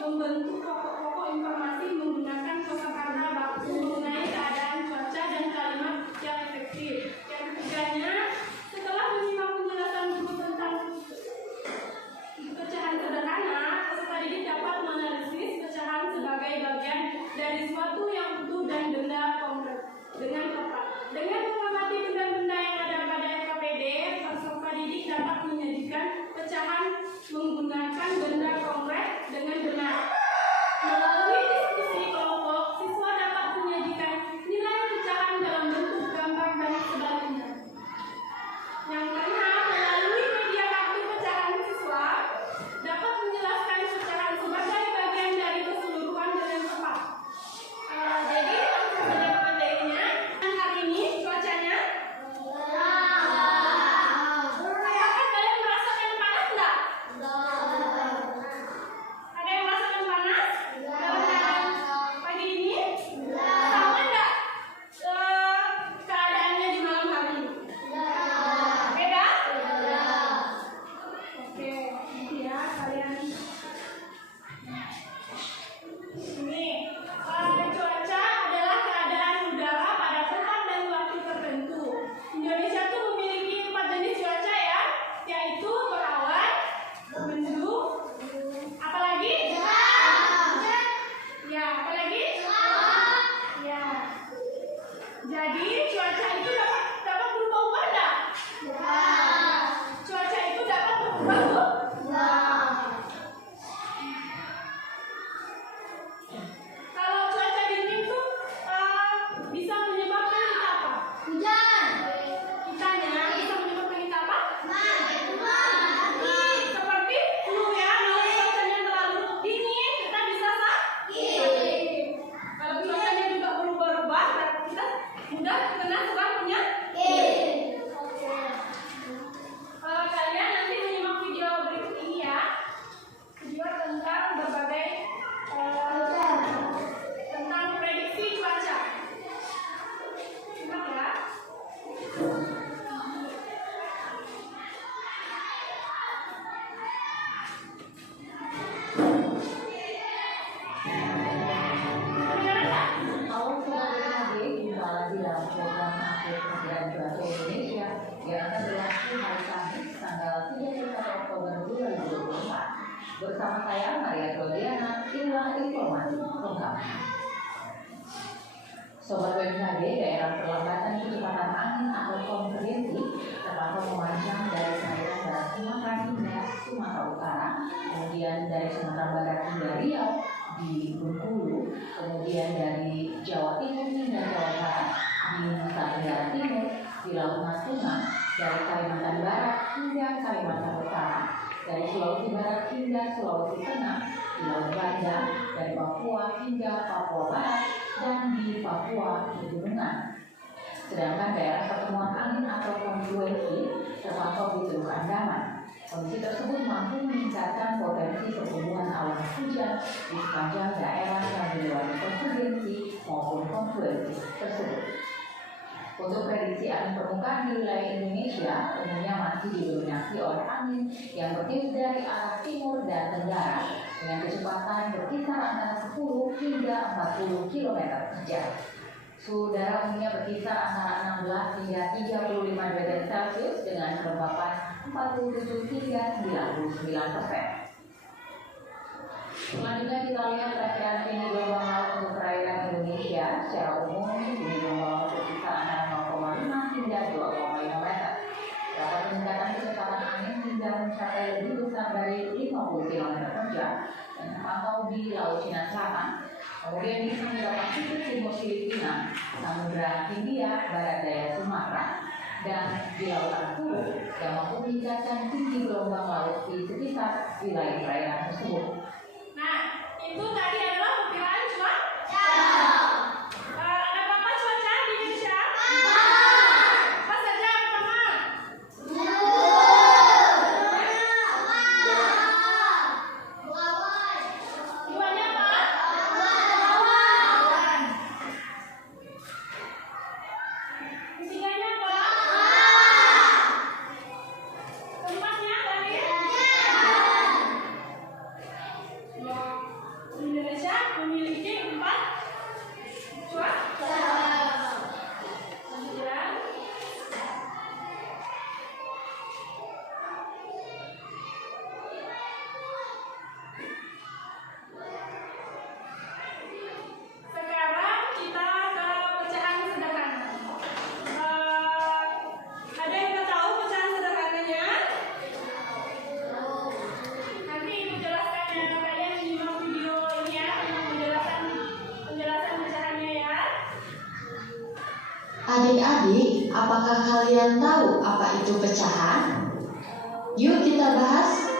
membentuk pokok-pokok informasi menggunakan kosakata baku mengenai keadaan cuaca dan kalimat yang efektif. Yang ketiganya, setelah menyimak penjelasan guru tentang pecahan sederhana, peserta didik dapat menganalisis pecahan sebagai bagian dari suatu yang utuh dan benda konkret dengan tepat. Dengan mengamati benda-benda yang ada pada KPD, peserta didik dapat menyajikan pecahan menggunakan benda konkret dengan benar. Melalui diskusi kelompok, siswa dapat menyajikan nilai pecahan dalam bentuk gambar dan sebaliknya. Yang keenam, melalui media kartu pecahan, siswa dapat menjelaskan pecahan sebagai bagian dari keseluruhan dengan tepat. Jadi, langsung saja ke materinya. Hari ini cuacanya apakah kalian merasakan panas enggak? Ada yang merasakan panas? Pagi ini? Sama enggak keadaannya di malam hari ini? Beda? Oke, nanti ya kalian. Ini cuaca adalah keadaan udara pada tempat dan waktu tertentu. Indonesia tuh memiliki 4 jenis cuaca ya, yaitu berawan, mendung, apalagi? Ya, apalagi? Ya. Jadi cuaca itu dapat berubah-ubah enggak? Cuaca itu dapat berubah-ubah? Kalau cuaca dingin tuh bisa menyebabkan kita apa? Kitanya bisa menyebabkan kita apa? Seperti flu ya, kalau cuacanya terlalu dingin kita bisa sakit. Kalau cuacanya juga berubah-ubah, berarti kita mudah kena suatu penyakit. Oke. Kalian nanti menyimak video berikut ini ya. Video tentang berbagai tentang prediksi cuaca. Simak ya. Awal Sobat jumpa lagi dalam program update perkiraan cuaca Indonesia yang akan berlangsung hari Kamis tanggal 31 Oktober 2024. Bersama saya Maria Claudiana, inilah informasi lengkap. Sobat BMKG, daerah perlambatan kecepatan angin atau konferensi terpantau memanjang dari perairan barat Sumatera hingga Sumatera Utara, kemudian dari Sumatera Barat hingga Riau di Bengkulu, kemudian dari Jawa Timur hingga Jawa Barat, di Nusa Tenggara Timur, di Laut Natuna, dari Kalimantan Barat hingga Kalimantan Utara, dari Sulawesi Barat hingga Sulawesi Tengah, di Laut Banda, dari Papua hingga Papua Barat, dan di Papua Pegunungan. Sedangkan daerah pertemuan angin atau konfluensi terpantau di Teluk Andaman. Kondisi tersebut mampu meningkatkan potensi pertumbuhan awan hujan di sepanjang daerah yang dilewati konvergensi maupun konfluensi tersebut. Untuk prediksi angin permukaan di wilayah Indonesia umumnya masih didominasi oleh angin yang bertiup dari arah timur dan tenggara dengan kecepatan berkisar antara 10 hingga 40 km per jam. Suhu udara umumnya berkisar antara 16 hingga 35 derajat Celcius dengan kelembapan 47 hingga 99%. Selanjutnya kita lihat perkiraan tinggi gelombang laut untuk perairan Indonesia. Secara umum tinggi gelombang laut berkisar antara 0,5 hingga 2,5 meter. Dapat peningkatan kecepatan angin hingga mencapai lebih besar dari 50 km per jam dan terpantau di Laut Cina Selatan. Kemudian di Samudra Pasifik Timur Filipina, Samudra Hindia Barat Daya Sumatera, dan di Lautan Hulu yang mampu meningkatkan tinggi gelombang laut di sekitar wilayah perairan tersebut. Nah, itu tadi adalah perkiraan cuaca. Ada berapa cuaca di Indonesia? Apa saja pertama? Duanya apa? Ketiganya apa? Keempatnya tadi? Adik-adik, apakah kalian tahu apa itu pecahan? Yuk kita bahas.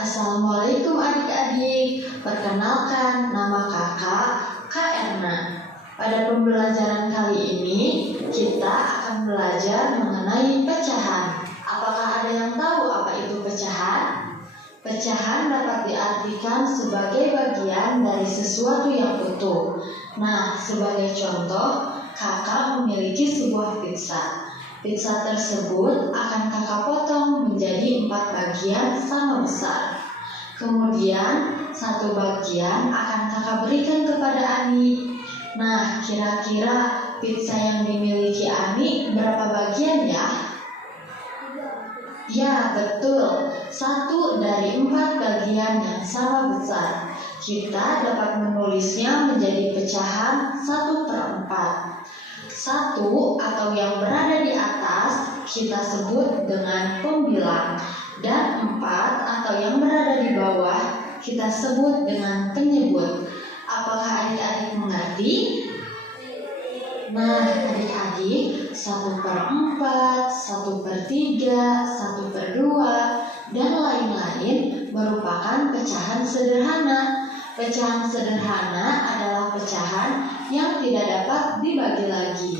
Assalamualaikum adik-adik. Perkenalkan, nama kakak Kak Erna. Pada pembelajaran kali ini, kita akan belajar mengenai pecahan. Apakah ada yang tahu apa itu pecahan? Pecahan dapat diartikan sebagai bagian dari sesuatu yang utuh. Nah, sebagai contoh, kakak memiliki sebuah pizza. Pizza tersebut akan kakak potong menjadi 4 bagian sama besar. Kemudian, 1 bagian akan kakak berikan kepada Ani. Nah, kira-kira pizza yang dimiliki Ani berapa bagian ya? Ya, betul. 1 dari 4 bagian yang sama besar. Kita dapat menulisnya menjadi pecahan 1/4. 1 atau yang berada di atas kita sebut dengan pembilang, dan 4 atau yang berada di bawah kita sebut dengan penyebut. Apakah adik-adik mengerti? Nah, adik-adik, 1/4, 1/3, 1/2, dan lain-lain merupakan pecahan sederhana. Pecahan sederhana adalah pecahan yang tidak dapat dibagi lagi.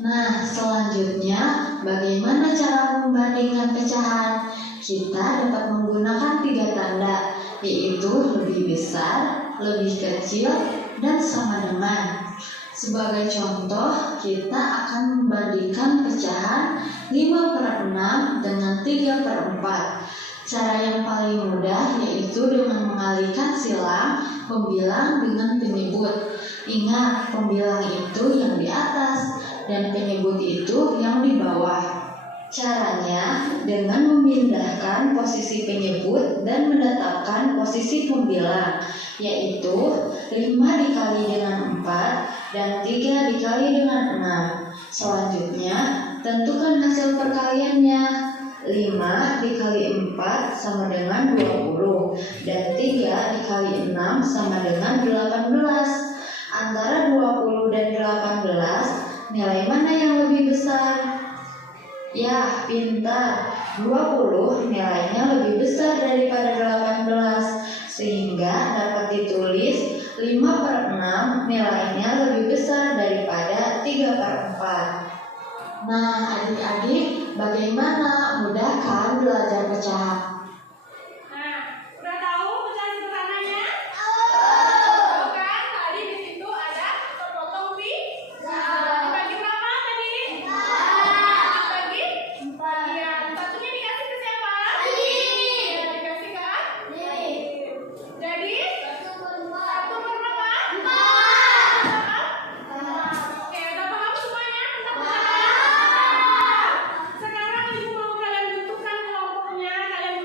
Nah, selanjutnya, bagaimana cara membandingkan pecahan? Kita dapat menggunakan 3 tanda, yaitu lebih besar, lebih kecil, dan sama dengan. Sebagai contoh, kita akan membandingkan pecahan 5/6 dengan 3/4. Cara yang paling mudah yaitu dengan mengalihkan silang pembilang dengan penyebut. Ingat, pembilang itu yang di atas dan penyebut itu yang di bawah. Caranya dengan memindahkan posisi penyebut dan menetapkan posisi pembilang, yaitu 5 dikali dengan 4 dan 3 dikali dengan 6. Selanjutnya, tentukan hasil perkaliannya. 5 dikali 4 sama dengan 20, dan 3 dikali 6 sama dengan 18. Antara 20 dan 18, nilai mana yang lebih besar? Ya, pintar. 20 nilainya lebih besar daripada 18, sehingga dapat ditulis 5/6 nilainya lebih besar daripada 3/4. Nah, adik-adik, bagaimana? Mudah kan belajar pecahan? Nah, udah tahu pecahan sederhananya? Tahu kan? Tadi di situ ada sepotong pizza. Dibagi berapa tadi? 4. Dibagi 4 bagian. Satunya dikasih ke siapa? Ya, dikasih ke Ani. Jadi 1/4. Oke, udah paham semuanya tentang pecahan? Sekarang ibu mau kalian bentukkan kelompoknya, kalian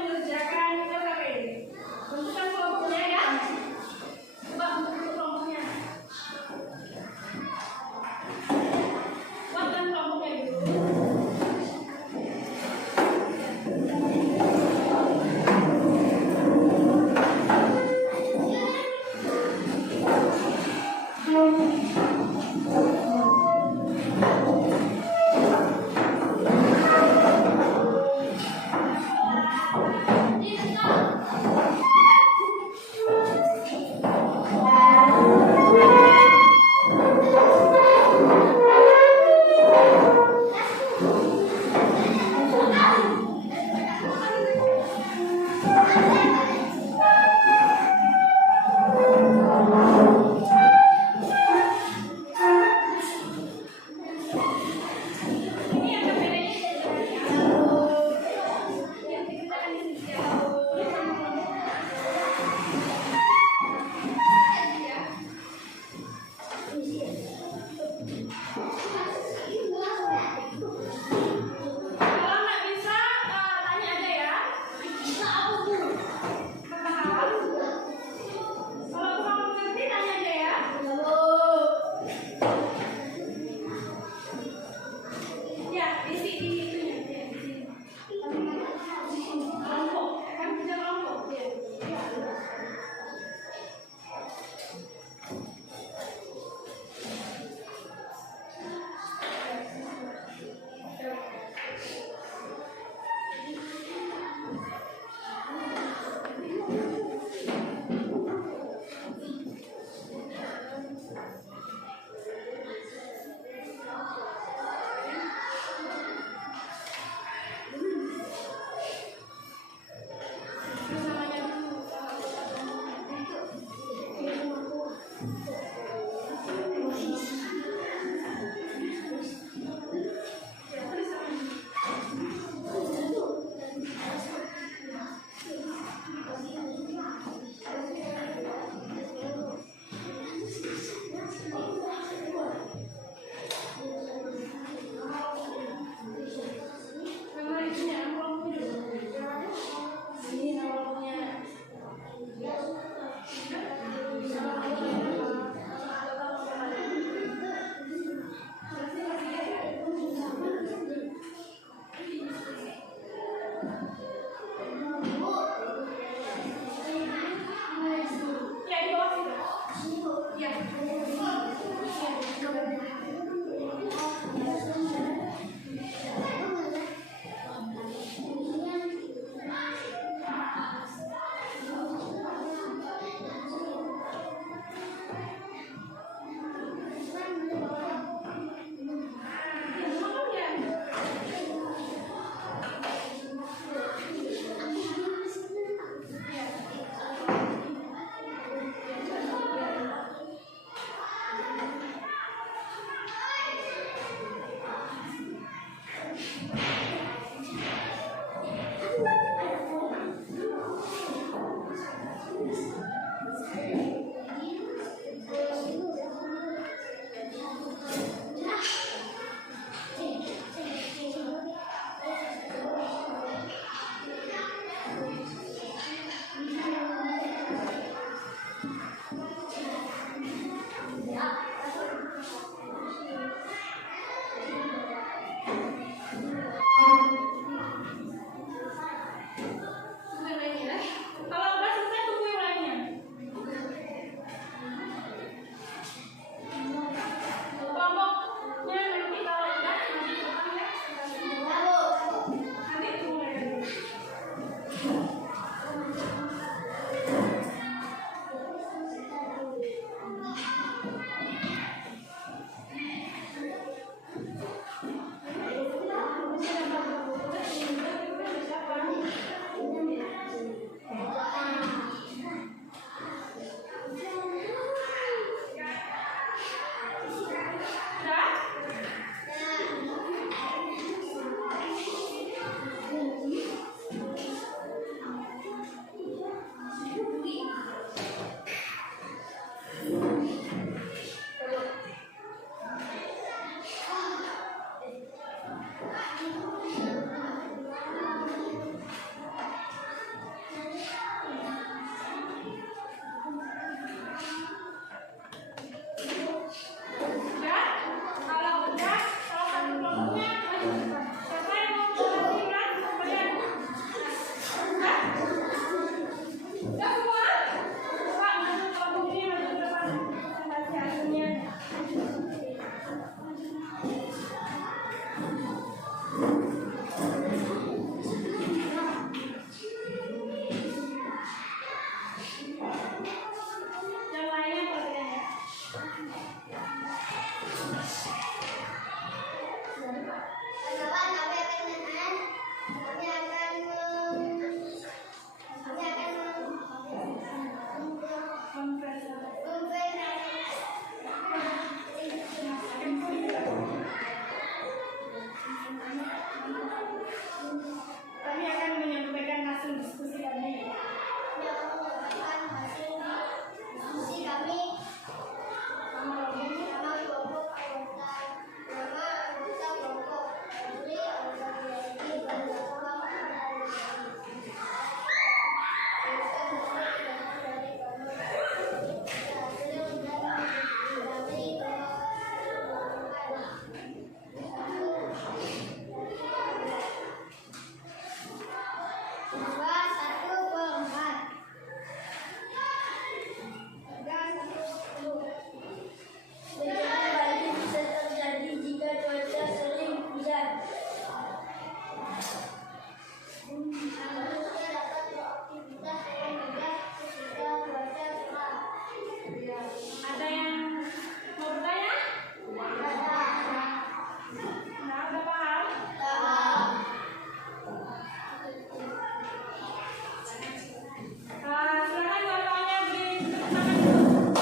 makan dulu.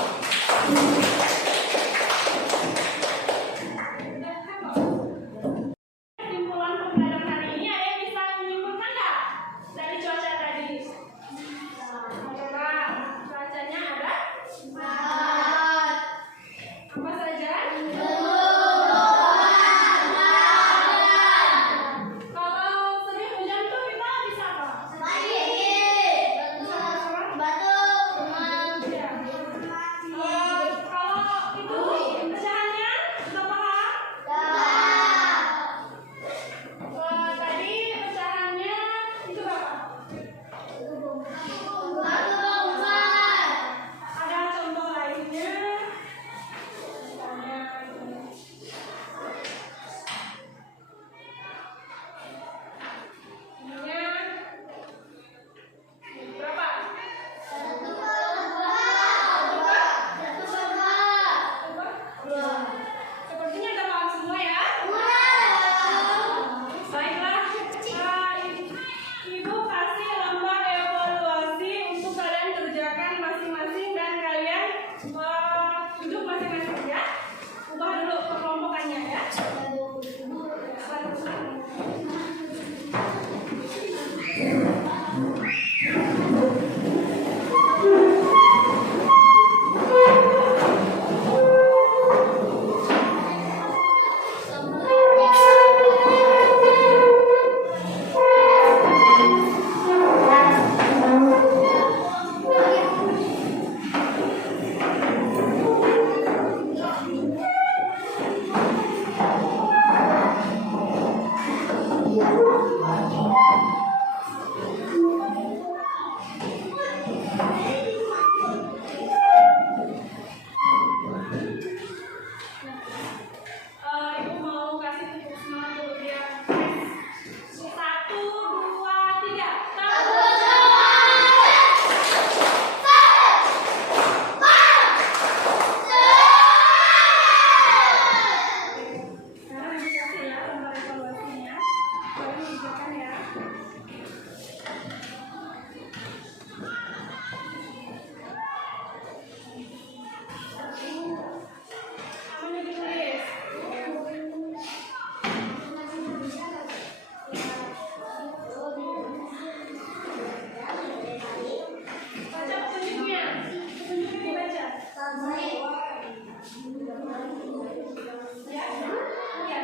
Kesimpulan pembelajaran hari ini ada yang bisa menyimpulkan nggak dari cuaca tadi? Coba cuacanya ada apa saja? Kalau sering hujan tuh kita bisa apa? Kalau itu pecahannya sudah paham? Tadi pecahannya itu berapa? Ada contoh lainnya? Misalnya ininya berapa? Sepertinya udah paham semua ya? Baiklah, Ibu kasih lembar evaluasi untuk kalian kerjakan masing-masing dan kalian duduk masing-masing ya. Ubah dulu kekelompokannya ya. Ibu mau kasih tepuk semangat dulu dia. 1, 2, 3. Sekarang Ibu kasih ya lembar evaluasinya. Kalian kerjakan ya. Namanya ditulis. Baca petunjuknya. Petunjuknya dibaca. Ya? Ya.